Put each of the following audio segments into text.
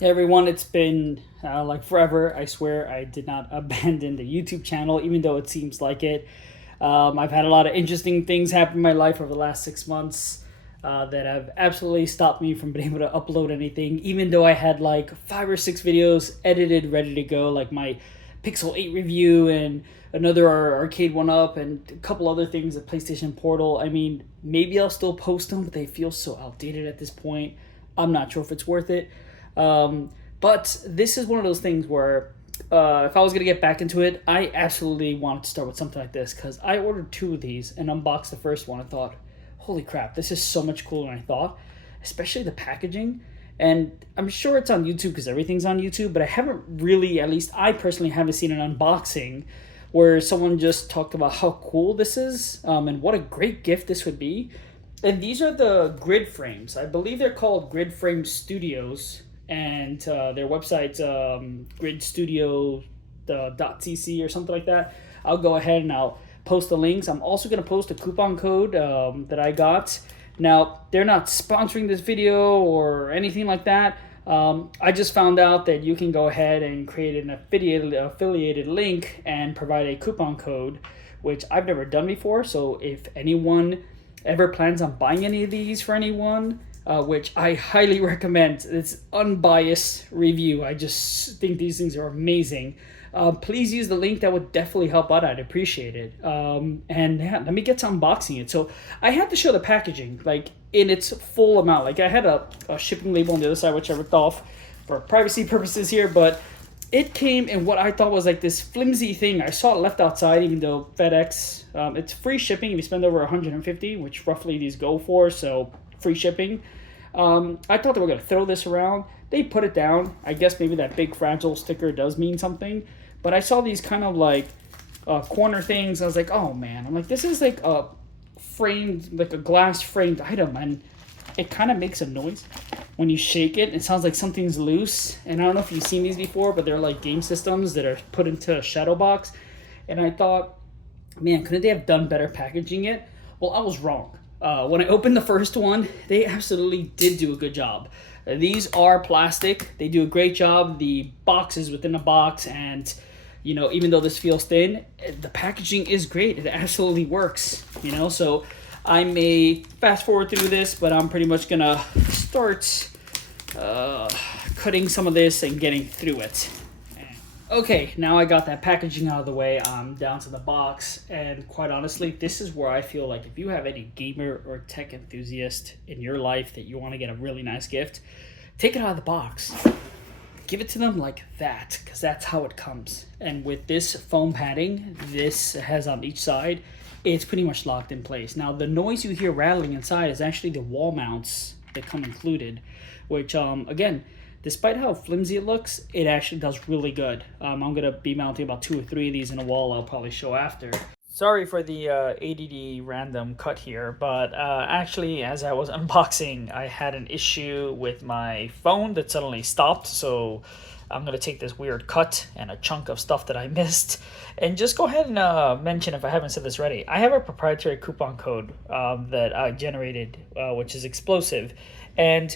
Hey everyone, it's been like forever. I swear I did not abandon the YouTube channel, even though it seems like it. I've had a lot of interesting things happen in my life over the last 6 months that have absolutely stopped me from being able to upload anything, even though I had like 5 or 6 videos edited, ready to go, like my Pixel 8 review and another arcade one up and a couple other things, a PlayStation Portal. I mean, maybe I'll still post them, but they feel so outdated at this point. I'm not sure if it's worth it. But this is one of those things where if I was going to get back into it, I absolutely wanted to start with something like this because I ordered 2 of these and unboxed the first one. I thought, holy crap, this is so much cooler than I thought, especially the packaging. And I'm sure it's on YouTube because everything's on YouTube, but I haven't really, at least I personally haven't seen an unboxing where someone just talked about how cool this is and what a great gift this would be. And these are the grid frames. I believe they're called Grid Frame Studios, and their website's gridstudio.cc or something like that. I'll go ahead and I'll post the links. I'm also going to post a coupon code that I got. Now, they're not sponsoring this video or anything like that. I just found out that you can go ahead and create an affiliated link and provide a coupon code, which I've never done before. So if anyone ever plans on buying any of these for anyone, which I highly recommend. It's unbiased review. I just think these things are amazing. Please use the link. That would definitely help out. I'd appreciate it. And yeah, let me get to unboxing it. So I had to show the packaging, like in its full amount. Like I had a shipping label on the other side, which I ripped off for privacy purposes here, but it came in what I thought was like this flimsy thing. I saw it left outside, even though FedEx, it's free shipping if you spend over 150, which roughly these go for, so free shipping. I thought they were going to throw this around. They put it down. I guess maybe that big fragile sticker does mean something. But I saw these kind of like corner things. I was like, oh man. I'm like, this is like a framed, like a glass framed item. And it kind of makes a noise when you shake it. It sounds like something's loose. And I don't know if you've seen these before, but they're like game systems that are put into a shadow box. And I thought, man, couldn't they have done better packaging it? Well, I was wrong. When I opened the first one, they absolutely did do a good job. These are plastic. They do a great job. The box is within a box, and you know, even though this feels thin, the packaging is great. It absolutely works. You know, so I may fast forward through this, but I'm pretty much gonna start cutting some of this and getting through it. Okay, now I got that packaging out of the way, I'm down to the box, and quite honestly, this is where I feel like if you have any gamer or tech enthusiast in your life that you want to get a really nice gift, take it out of the box. Give it to them like that, because that's how it comes. And with this foam padding, this has on each side, it's pretty much locked in place. Now, the noise you hear rattling inside is actually the wall mounts that come included, which, again, despite how flimsy it looks, it actually does really good. I'm going to be mounting about 2 or 3 of these in a wall. I'll probably show after. Sorry for the ADD random cut here, but actually, as I was unboxing, I had an issue with my phone that suddenly stopped, so I'm going to take this weird cut and a chunk of stuff that I missed, and just go ahead and mention, if I haven't said this already, I have a proprietary coupon code that I generated, which is explosive, and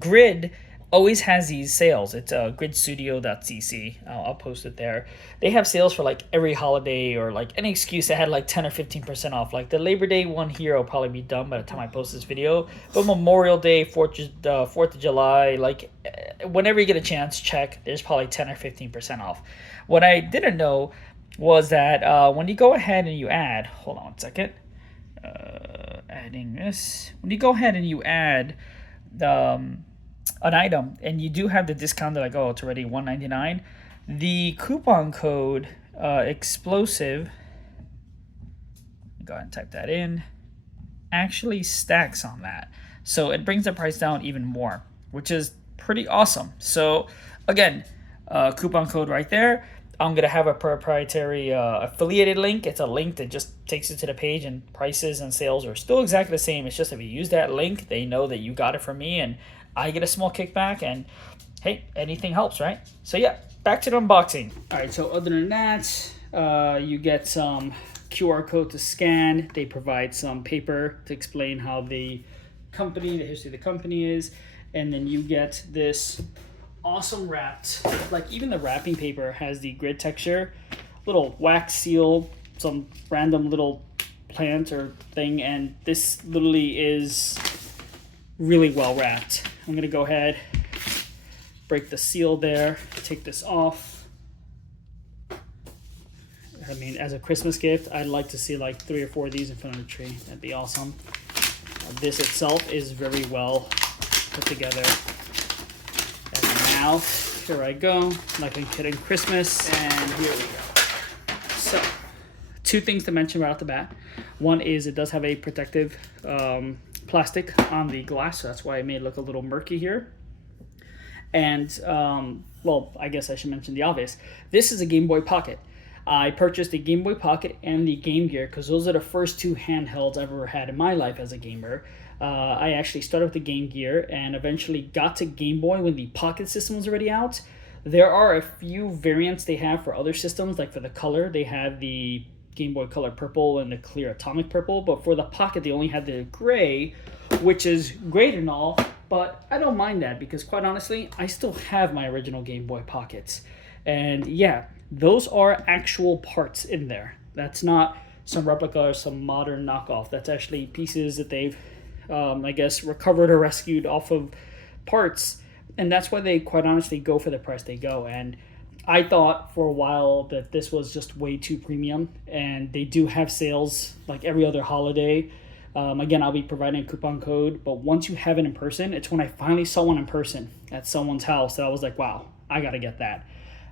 Grid always has these sales. It's gridstudio.cc. I'll post it there. They have sales for like every holiday or like any excuse that had like 10 or 15% off. Like the Labor Day one here will probably be done by the time I post this video. But Memorial Day, 4th of July, like whenever you get a chance, check. There's probably 10 or 15% off. What I didn't know was that when you go ahead and you add, hold on one second, adding this. When you go ahead and you add an item and you do have the discount that like, oh, it's already $1.99, the coupon code explosive, go ahead and type that in, actually stacks on that, so it brings the price down even more, which is pretty awesome. So again, coupon code right there. I'm gonna have a proprietary affiliated link. It's a link that just takes you to the page, and prices and sales are still exactly the same. It's just if you use that link, they know that you got it from me, and I get a small kickback, and hey, anything helps, right? So yeah, back to the unboxing. All right, so other than that, you get some QR code to scan. They provide some paper to explain how the history of the company is, and then you get this awesome wrapped. Like even the wrapping paper has the grid texture, little wax seal, some random little plant or thing, and this literally is really well wrapped. I'm gonna go ahead, break the seal there, take this off. I mean, as a Christmas gift, I'd like to see like 3 or 4 of these in front of the tree. That'd be awesome. This itself is very well put together. And now, here I go, like a kid in Christmas, and here we go. So, 2 things to mention right off the bat. One is it does have a protective plastic on the glass, so that's why I made it look a little murky here. And, well, I guess I should mention the obvious. This is a Game Boy Pocket. I purchased the Game Boy Pocket and the Game Gear because those are the first 2 handhelds I've ever had in my life as a gamer. I actually started with the Game Gear and eventually got to Game Boy when the Pocket system was already out. There are a few variants they have for other systems, like for the color, they have the Game Boy Color Purple and the Clear Atomic Purple, but for the Pocket they only have the gray, which is great and all, but I don't mind that because quite honestly, I still have my original Game Boy Pockets. And yeah, those are actual parts in there. That's not some replica or some modern knockoff. That's actually pieces that they've, I guess, recovered or rescued off of parts. And that's why they quite honestly go for the price they go. And I thought for a while that this was just way too premium. And they do have sales like every other holiday. Again, I'll be providing a coupon code. But once you have it in person, it's when I finally saw one in person at someone's house that I was like, wow, I got to get that.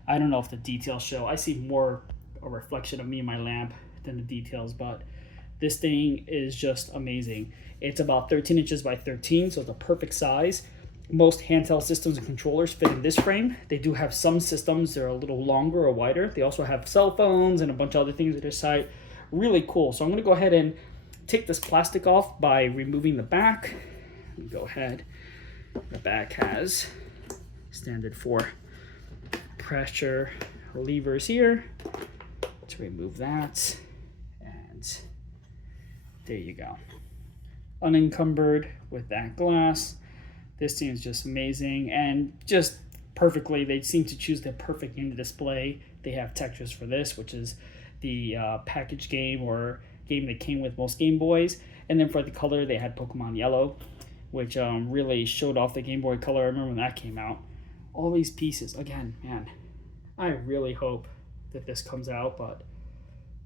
I don't know if the details show. I see more a reflection of me and my lamp than the details, but this thing is just amazing. It's about 13 inches by 13, so it's a perfect size. Most handheld systems and controllers fit in this frame. They do have some systems that are a little longer or wider. They also have cell phones and a bunch of other things at their side. Really cool. So I'm going to go ahead and take this plastic off by removing the back. Go ahead. The back has standard 4 pressure levers here to remove that, and there you go, unencumbered with that glass. This thing is just amazing and just perfectly, they seem to choose the perfect game to display. They have textures for this, which is the package game or game that came with most Game Boys, and then for the color they had Pokemon Yellow, which really showed off the Game Boy Color. I remember when that came out. All these pieces, again, man, I really hope that this comes out, but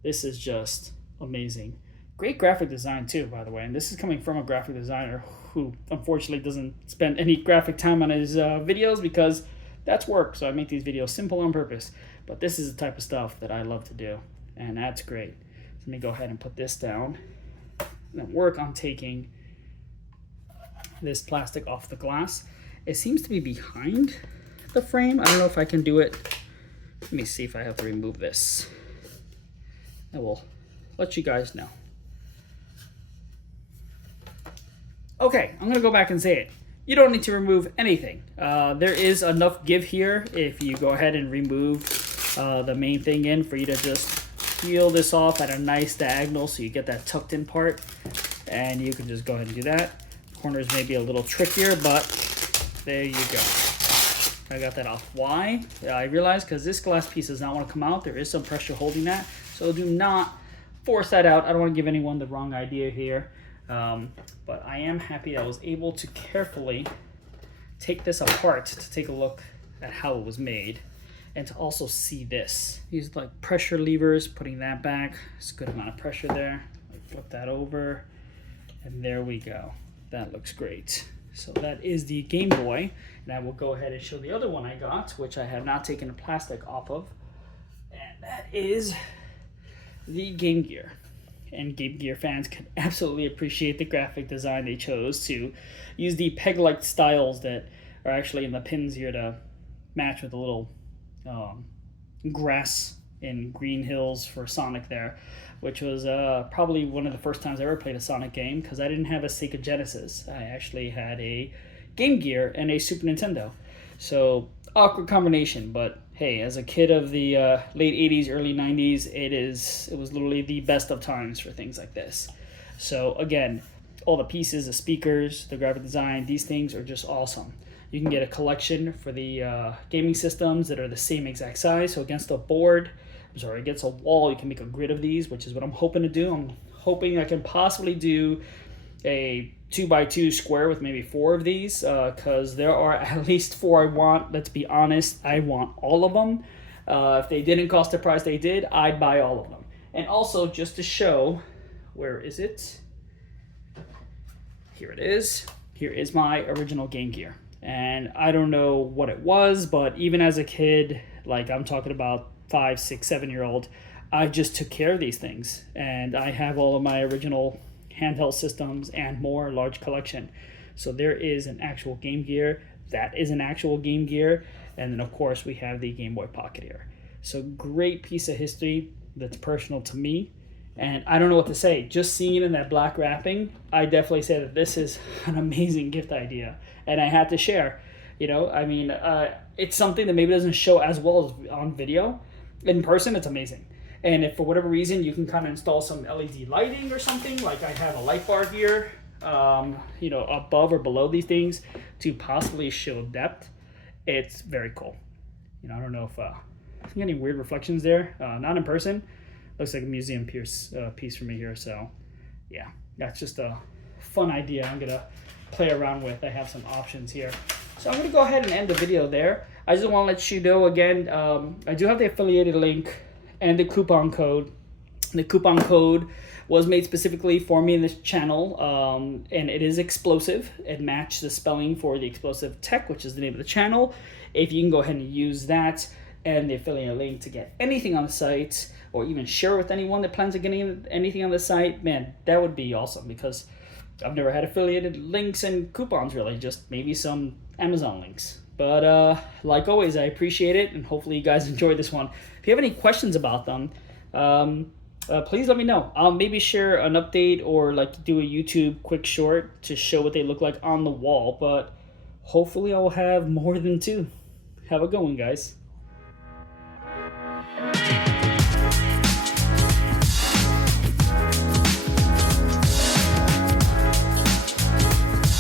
this is just amazing. Great graphic design too, by the way, and this is coming from a graphic designer who unfortunately doesn't spend any graphic time on his videos because that's work, so I make these videos simple on purpose, but this is the type of stuff that I love to do, and that's great. So let me go ahead and put this down and then work on taking this plastic off the glass. It seems to be behind the frame. I don't know if I can do it. Let me see if I have to remove this. I will let you guys know. Okay, I'm gonna go back and say it. You don't need to remove anything. There is enough give here if you go ahead and remove the main thing in for you to just peel this off at a nice diagonal so you get that tucked in part, and you can just go ahead and do that. Corners may be a little trickier, but there you go. I got that off. Why? I realized because this glass piece does not want to come out. There is some pressure holding that, so do not force that out. I don't want to give anyone the wrong idea here, but I am happy that I was able to carefully take this apart to take a look at how it was made and to also see this. These like pressure levers, putting that back. It's a good amount of pressure there. Flip that over, and there we go. That looks great. So that is the Game Boy, and I will go ahead and show the other one I got, which I have not taken the plastic off of, and that is the Game Gear. And Game Gear fans can absolutely appreciate the graphic design they chose to use the peg-like styles that are actually in the pins here to match with the little grass in Green Hills for Sonic there, which was probably one of the first times I ever played a Sonic game because I didn't have a Sega Genesis. I actually had a Game Gear and a Super Nintendo. So awkward combination, but hey, as a kid of the late 80s, early 90s, it was literally the best of times for things like this. So again, all the pieces, the speakers, the graphic design, these things are just awesome. You can get a collection for the gaming systems that are the same exact size. So against a board, against a wall, you can make a grid of these, which is what I'm hoping to do. I'm hoping I can possibly do a 2x2 square with maybe 4 of these, because there are at least 4 I want. Let's be honest, I want all of them. If they didn't cost the price they did, I'd buy all of them. And also, just to show, where is it? Here it is. Here is my original Game Gear. And I don't know what it was, but even as a kid, like I'm talking about 5, 6, 7-year-old, I just took care of these things. And I have all of my original handheld systems and more, large collection. So there is an actual Game Gear. That is an actual Game Gear. And then of course we have the Game Boy Pocket here. So great piece of history that's personal to me. And I don't know what to say. Just seeing it in that black wrapping, I definitely say that this is an amazing gift idea. And I had to share. You know, I mean, it's something that maybe doesn't show as well as on video. In person, it's amazing. And if for whatever reason you can kind of install some LED lighting or something, like I have a light bar here, you know, above or below these things to possibly show depth, it's very cool. You know, I don't know if I'm getting weird reflections there. Not in person. Looks like a museum piece for me here. So yeah, that's just a fun idea I'm gonna play around with. I have some options here. So I'm gonna go ahead and end the video there. I just want to let you know again, I do have the affiliated link and the coupon code. The coupon code was made specifically for me in this channel, and it is explosive. It matched the spelling for the XplosivTech, which is the name of the channel. If you can go ahead and use that and the affiliate link to get anything on the site, or even share with anyone that plans on getting anything on the site, man, that would be awesome, because I've never had affiliated links and coupons really, just maybe some Amazon links. But like always, I appreciate it, and hopefully you guys enjoyed this one. If you have any questions about them, please let me know. I'll maybe share an update or like do a YouTube quick short to show what they look like on the wall, but hopefully I'll have more than 2. Have a good one, guys.